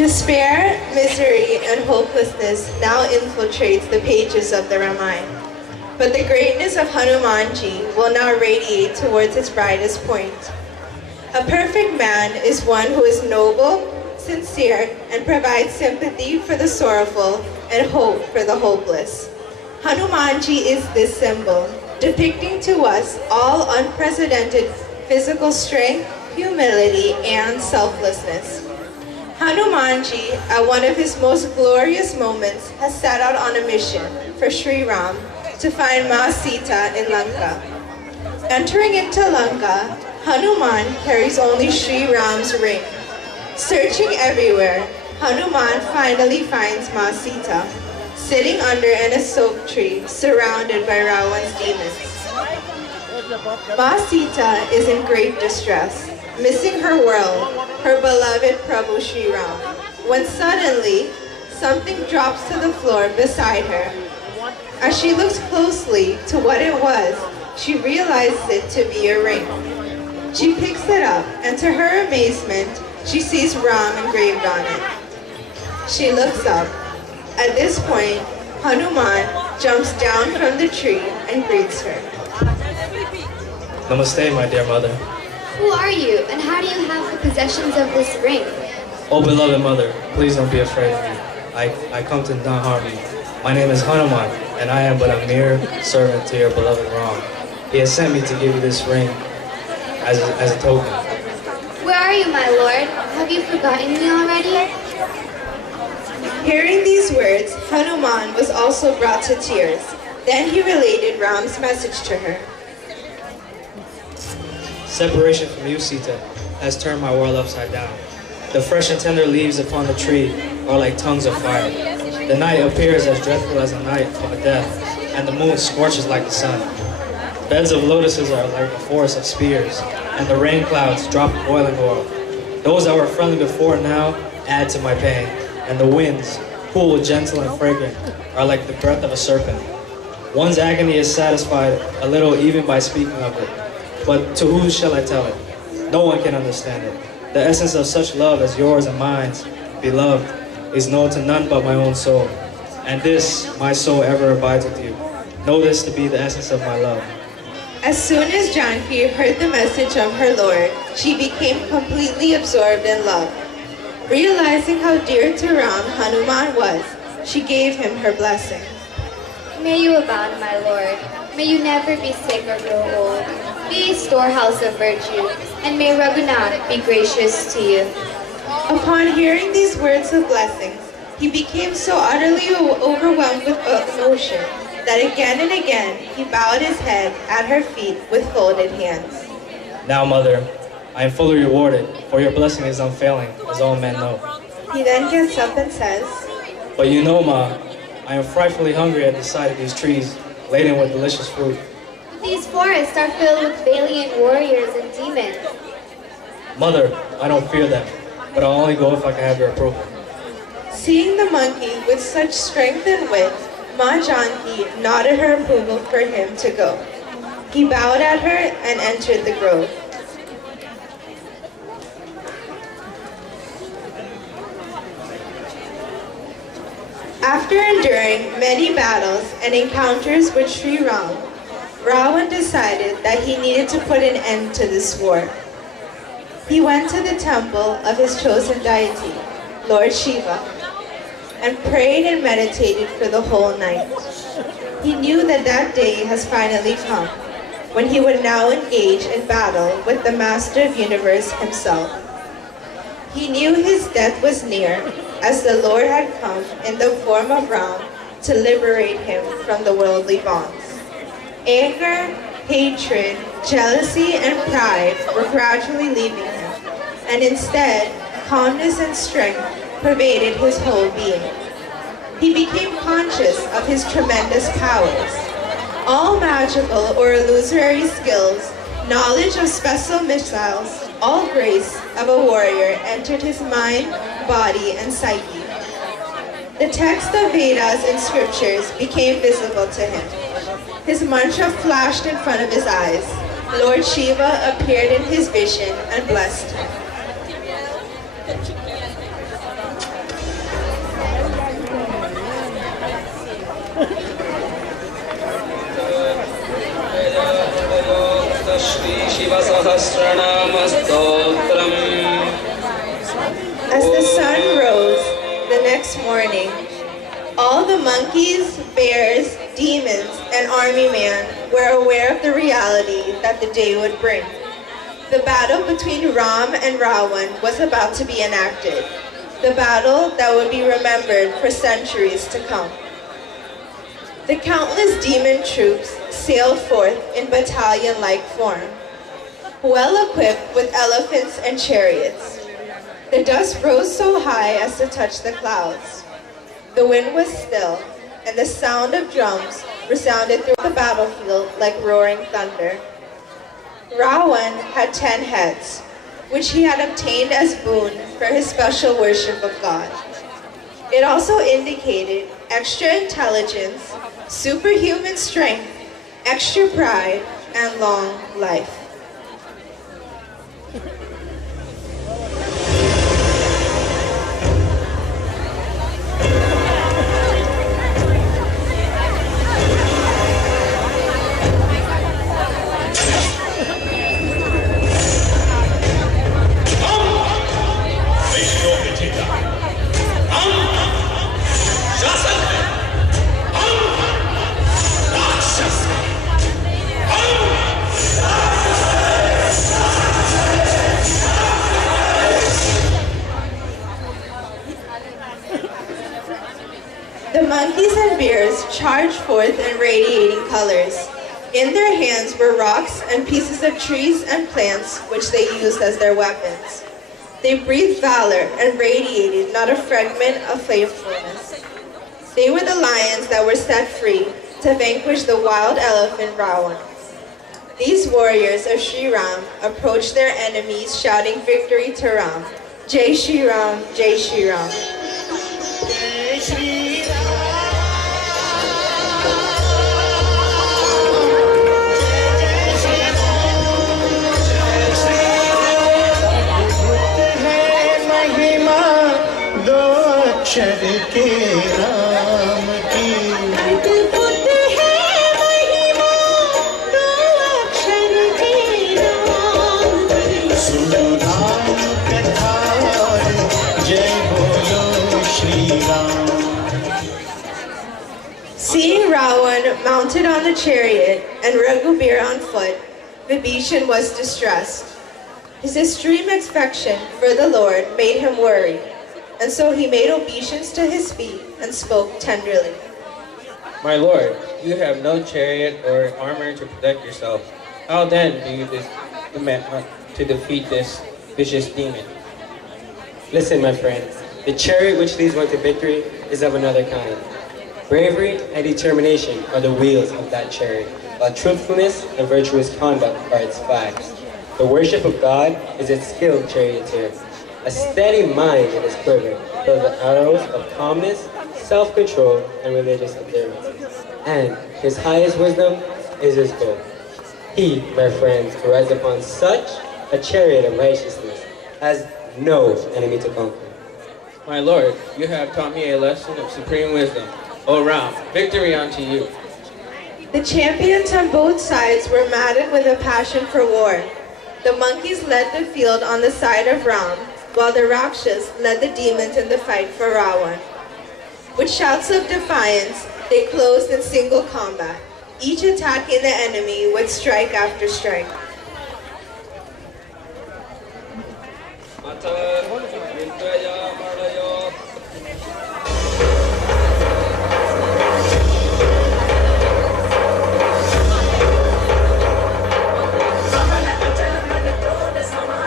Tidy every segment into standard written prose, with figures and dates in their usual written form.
Despair, misery, and hopelessness now infiltrates the pages of the Ramayana. But the greatness of Hanumanji will now radiate towards its brightest point. A perfect man is one who is noble, sincere, and provides sympathy for the sorrowful and hope for the hopeless. Hanumanji is this symbol, depicting to us all unprecedented physical strength, humility, and selflessness. Hanumanji, at one of his most glorious moments, has set out on a mission for Sri Ram to find Ma Sita in Lanka. Entering into Lanka, Hanuman carries only Sri Ram's ring. Searching everywhere, Hanuman finally finds Ma Sita, sitting under an asok tree surrounded by Ravan's demons. Ma Sita is in great distress, missing her world, her beloved Prabhu Sri Ram, when suddenly something drops to the floor beside her. As she looks closely to what it was, she realizes it to be a ring. She picks it up, and to her amazement, she sees Ram engraved on it. She looks up. At this point, Hanuman jumps down from the tree and greets her. Namaste, my dear mother. Who are you, and how do you have the possessions of this ring? Oh, beloved mother, please don't be afraid of me. I come to not harm you. My name is Hanuman, and I am but a mere servant to your beloved Ram. He has sent me to give you this ring as a token. Where are you, my lord? Have you forgotten me already? Hearing these words, Hanuman was also brought to tears. Then he related Ram's message to her. Separation from you, Sita, has turned my world upside down. The fresh and tender leaves upon the tree are like tongues of fire. The night appears as dreadful as a night of death, and the moon scorches like the sun. Beds of lotuses are like a forest of spears, and the rain clouds drop boiling oil. Those that were friendly before now add to my pain, and the winds, cool, gentle, and fragrant, are like the breath of a serpent. One's agony is satisfied a little even by speaking of it. But to who shall I tell it? No one can understand it. The essence of such love as yours and mine, beloved, is known to none but my own soul. And this, my soul ever abides with you. Know this to be the essence of my love. As soon as Janki heard the message of her lord, she became completely absorbed in love. Realizing how dear to Ram Hanuman was, she gave him her blessing. May you abound, my lord. May you never be sick or grow old. Be a storehouse of virtue, and may Raghunath be gracious to you. Upon hearing these words of blessings, he became so utterly overwhelmed with emotion that again and again he bowed his head at her feet with folded hands. Now, mother, I am fully rewarded, for your blessing is unfailing, as all men know. He then gets up and says, But you know, Ma, I am frightfully hungry at the sight of these trees, laden with delicious fruit. These forests are filled with valiant warriors and demons. Mother, I don't fear them, but I'll only go if I can have your approval. Seeing the monkey with such strength and wit, Ma Janki nodded her approval for him to go. He bowed at her and entered the grove. After enduring many battles and encounters with Sri Ram, Ravan decided that he needed to put an end to this war. He went to the temple of his chosen deity, Lord Shiva, and prayed and meditated for the whole night. He knew that that day has finally come, when he would now engage in battle with the Master of Universe himself. He knew his death was near, as the Lord had come in the form of Ram to liberate him from the worldly bonds. Anger, hatred, jealousy, and pride were gradually leaving him, and instead, calmness and strength pervaded his whole being. He became conscious of his tremendous powers. All magical or illusory skills, knowledge of special missiles, all grace of a warrior entered his mind, body, and psyche. The text of Vedas and scriptures became visible to him. His mantra flashed in front of his eyes. Lord Shiva appeared in his vision and blessed him. As the sun rose the next morning, all the monkeys, bears, demons, and army men were aware of the reality that the day would bring. The battle between Ram and Ravan was about to be enacted, the battle that would be remembered for centuries to come. The countless demon troops sailed forth in battalion-like form, well equipped with elephants and chariots. The dust rose so high as to touch the clouds. The wind was still, and the sound of drums resounded through the battlefield like roaring thunder. Ravan had 10 heads, which he had obtained as boon for his special worship of God. It also indicated extra intelligence, superhuman strength, extra pride, and long life. The monkeys and bears charged forth in radiating colors. In their hands were rocks and pieces of trees and plants which they used as their weapons. They breathed valor and radiated not a fragment of faithfulness. They were the lions that were set free to vanquish the wild elephant Ravan. These warriors of Sri Ram approached their enemies shouting victory to Ram. Jai Shri Ram, Jai Shri Ram. Jai Shri Ram. अक्षर के राम की अद्भुत है महिमा दो अक्षर के राम की सुनो राम कथा और जय बोलो Shri Ram. Seeing Ravan mounted on the chariot and Raghubir on foot, Vibhishan was distressed. His extreme affection for the Lord made him worry. And so he made obeisance to his feet and spoke tenderly. My lord, you have no chariot or armor to protect yourself. How then do you demand to defeat this vicious demon? Listen, my friends, the chariot which leads one to victory is of another kind. Bravery and determination are the wheels of that chariot, while truthfulness and virtuous conduct are its flags. The worship of God is its skilled charioteer. A steady mind in his quiver fills the arrows of calmness, self-control, and religious adherence. And his highest wisdom is his bow. He, my friends, who rides upon such a chariot of righteousness has no enemy to conquer. My lord, you have taught me a lesson of supreme wisdom. O Ram, victory unto you. The champions on both sides were maddened with a passion for war. The monkeys led the field on the side of Ram, while the Rakshas led the demons in the fight for Ravan. With shouts of defiance, they closed in single combat, each attacking the enemy with strike after strike.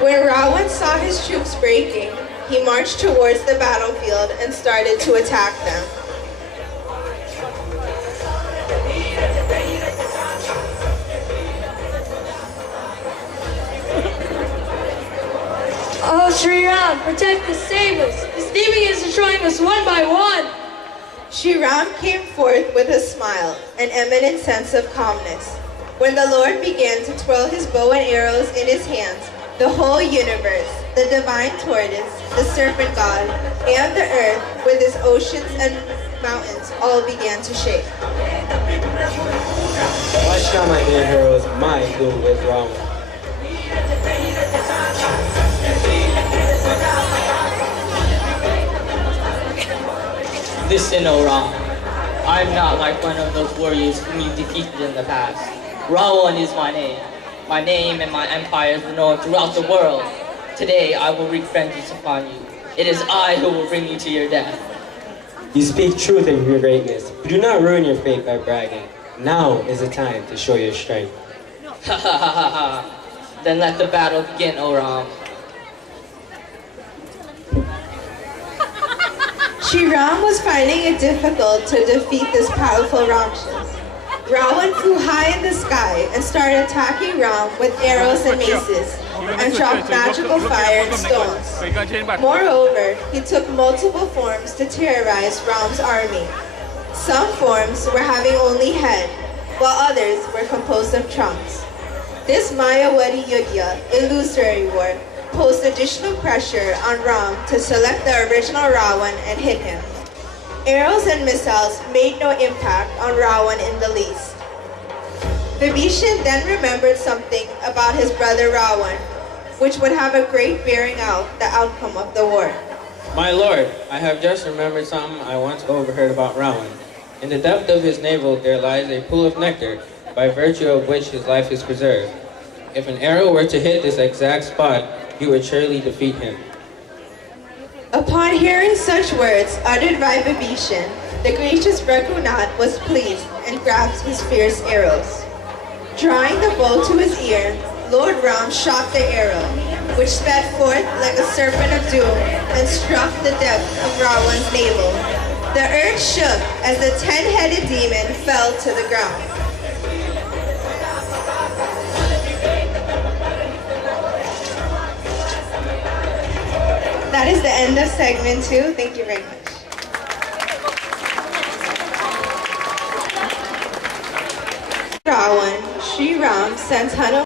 When Ravan saw his troops breaking, he marched towards the battlefield and started to attack them. Oh, Sri Ram, protect us, save us. This demon is destroying us one by one. Sri Ram came forth with a smile, an eminent sense of calmness. When the Lord began to twirl his bow and arrows in his hands, the whole universe, the divine tortoise, the serpent god, and the earth with its oceans and mountains all began to shake. Why shall my dear heroes mind go with Rama? Listen, O Ram. I'm not like one of those warriors whom you defeated in the past. Rawan is my name. My name and my empires are known throughout the world. Today I will wreak vengeance upon you. It is I who will bring you to your death. You speak truth in your greatness, but do not ruin your fate by bragging. Now is the time to show your strength. Ha ha ha ha ha. Then let the battle begin, O Ram. Shri Ram was finding it difficult to defeat this powerful Rakshas. Ravan flew high in the sky and started attacking Ram with arrows and maces, and dropped magical fire and stones. Moreover, he took multiple forms to terrorize Ram's army. Some forms were having only head, while others were composed of trunks. This Mayawadi Yudhya, illusory war, posed additional pressure on Ram to select the original Ravan and hit him. Arrows and missiles made no impact on Ravan in the least. Vibhishan then remembered something about his brother Ravan, which would have a great bearing out the outcome of the war. My lord, I have just remembered something I once overheard about Ravan. In the depth of his navel there lies a pool of nectar, by virtue of which his life is preserved. If an arrow were to hit this exact spot, you would surely defeat him. Upon hearing such words uttered by Vibhishan, the gracious Raghunath was pleased and grabbed his fierce arrows. Drawing the bow to his ear, Lord Ram shot the arrow, which sped forth like a serpent of doom and struck the depth of Ravan's navel. The earth shook as the 10-headed demon fell to the ground. That is the end of segment 2. Thank you very much. Ravan, Shri Ram sent Hanuman